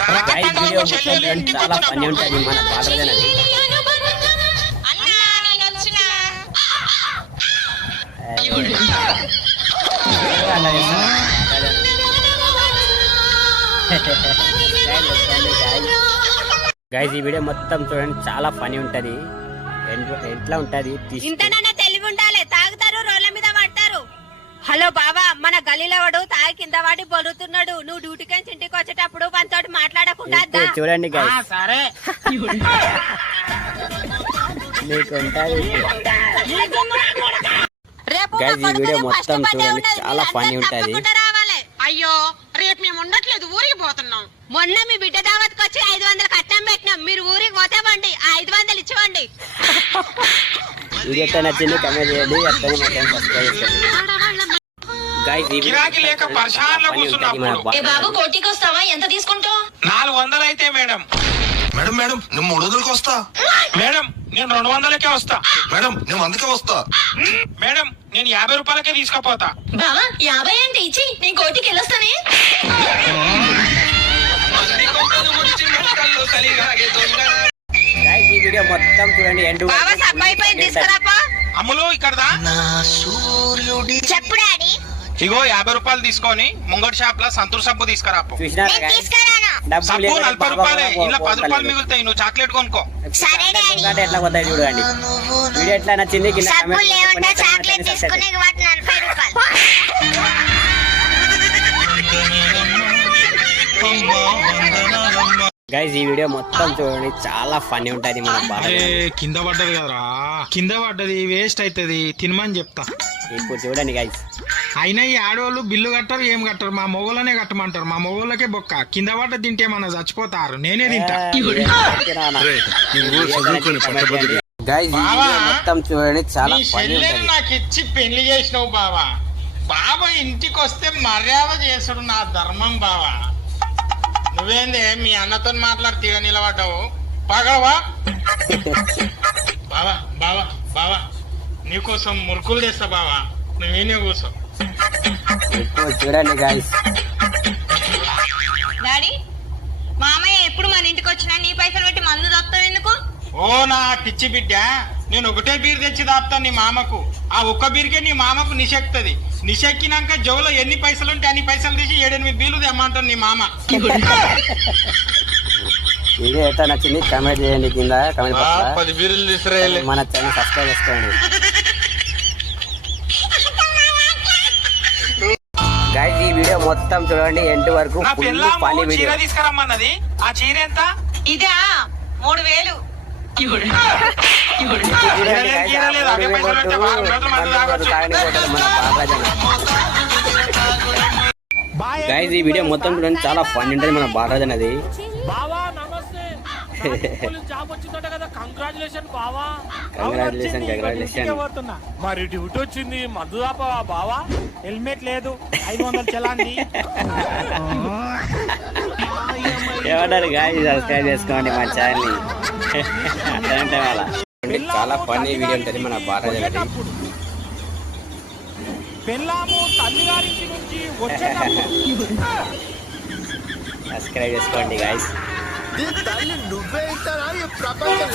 Video మొత్తం చాలా funny ఉంటుంది మన బాధనది. గైస్ ఈ వీడియో మొత్తం చూడండి, చాలా ఫనీ ఉంటది. ఎట్లా ఉంటది తెలివి ఉండాలి. తాగుతారు, రోడ్ల మీద పడతారు. హలో బావా, మన గలీలో వాడు తాగి కింద వాడి బొరుతున్నాడు. నువ్వు డ్యూటీకి ఇంటికి వచ్చేటప్పుడు మనతోటి మాట్లాడకుండా చూడండి గైస్. సరే గైస్ ఈ వీడియో మొత్తం చూడండి, చాలా ఫన్నీ ఉంటది. అయ్యో రేపు మేము ఉండట్లేదు, ఊరికి పోతున్నాం. మొన్న మీ బిడ్డ దావత్కి వచ్చి 500 కట్నం పెట్టినాం. మీరు ఊరికి పోతామండి, 500 ఇచ్చివ్వండి. వీడియో నచ్చింది కమెంట్ చేయండి, అట్లనే మా ఛానల్ సబ్స్క్రైబ్ చేయండి. గైస్ ఈ గిరాకీ లేక పరిశానలో కూర్చున్నప్పుడు ఏ బాబు కోటికి వస్తావా? ఎంత తీసుకుంటావు? 400 అయితే మేడం. మేడం మేడం నేను 300కి వస్తా. మేడం నేను 200కే వస్తా. మేడం నేను 100కే వస్తా. మేడం నేను 50 రూపాయలకే తీసుకపోతా. బావా 50 అంటే ఇచ్చి నేను కోటికి వెళ్ళొస్తానే. గైస్ ఈ వీడియో మొత్తం చూడండి, ఎండ్ బావా సబ్బైపోయి తీసుకురాపా. అమ్ములు ఇక్కడదా చెప్పు డాడీ. ఇగో 50 రూపాయలు తీసుకొని ముంగటి షాప్ లో సంతూర్ సబ్బు తీసుకురాపు. చూసినారా గైస్? తీసుకురాను. సబ్బు 40 రూపాయలే, ఇలా 10 రూపాయలు మిగులుతాయి. నువ్వు చాక్లెట్ కొనుక్కో. సరే డాడీ. ఎట్లా పోతాయి చూడండి. వీడియో ఎట్లా నచ్చింది కింద సబ్బులు కామెంట్ లేవంటే చేయండి. చాక్లెట్ తీసుకునే వాటి 40 రూపాయలు. గైస్ ఈ వీడియో మొత్తం చూడండి, చాలా ఫన్నీ ఉంటది మన బాధ. కింద పడ్డది కదరా, కింద పడ్డది వేస్ట్ అవుతుంది, తినమని చెప్తా. ఇప్పుడు చూడండి గైస్, అయినా ఈ ఆడవాళ్ళు బిల్లు కట్టరు, ఏం కట్టరు. మా మొగోళ్ళనే కట్టమంటారు. మా మొగోళ్ళకే బొక్క. కింద పడ్డ తింటే మన చచ్చిపోతారు. నేనే తింటా. గైస్ ఈ వీడియో మొత్తం చూడండి, చాలా ఫన్నీ ఉంటది. నాకు ఇచ్చి పెళ్లి చేసినావు బావా. బాబా ఇంటికి వస్తే మర్యాద చేసుడు నా ధర్మం బావా. నువ్వేందే మీ అన్నతో మాట్లాడి తీగ నిలబడ్డావు పగవా. బావా బావా బావా నీకోసం మురుకులు తెస్తా బావా, నువ్వేనే కూర్చో. ఇప్పుడు చూడండి గైస్, డాడీ మామయ్య ఎప్పుడు మన ఇంటికి వచ్చినా నీ పైసలు పెట్టి మందు తప్పుతావు ఎందుకు? ఓ నా పిచ్చి బిడ్డ, నేను ఒకటే బీర్ తెచ్చి దాపుతాను నీ మామకు. ఆ ఒక్క బీర్కే నీ మామకు నిశెక్తది. నిశెక్కినాక జోలో ఎన్ని పైసలు ఉంటే అన్ని పైసలు తీసి 7-8 బీర్లు తెమ్మంటాను నీ మామ. వీడియో ఎట్లా నచ్చింది కామెంట్ చేయండి కింద కామెంట్ బాక్స్ లో. 10 బీర్లు తీసుకురాయాలి. మన ఛానల్ సబ్స్క్రైబ్ చేసుకోండి. గైస్ ఈ వీడియో మొత్తం చూడండి, ఎండ్ వరకు నా ఫుల్ పిల్ల ఫన్నీ వీడియో. చీర తీసుకురమ్మన్నది. ఆ చీర ఎంత? ఇదా 3000. గైస్ ఈ వీడియో మొత్తం చూడండి, చాలా ఫన్ ఉంటుంది మన బాలరాజన్ అది. బావా నమస్తే. జాబ్ వచ్చిందట కదా, కంగ్రాచులేషన్ బావా. కంగ్రాచులేషన్. మరి డ్యూటీ వచ్చింది, మందు దాపవా బావా? హెల్మెట్ లేదు, 500 చలాండి. ఏమన్నారు గాయ్స్, సబ్స్క్రైబ్ చేసుకోండి మా ఛానల్ ని. చాలా ఫన్నీ వీడియో ఉంటుంది మన బాలరాజన్ అది. పెళ్ళాము తల్లిగారింటి నుంచి వచ్చేటప్పుడు సబ్స్క్రైబ్ చేసుకోండి గాయ్స్. నువ్వే ఇస్తారా ఈ ప్రపంచం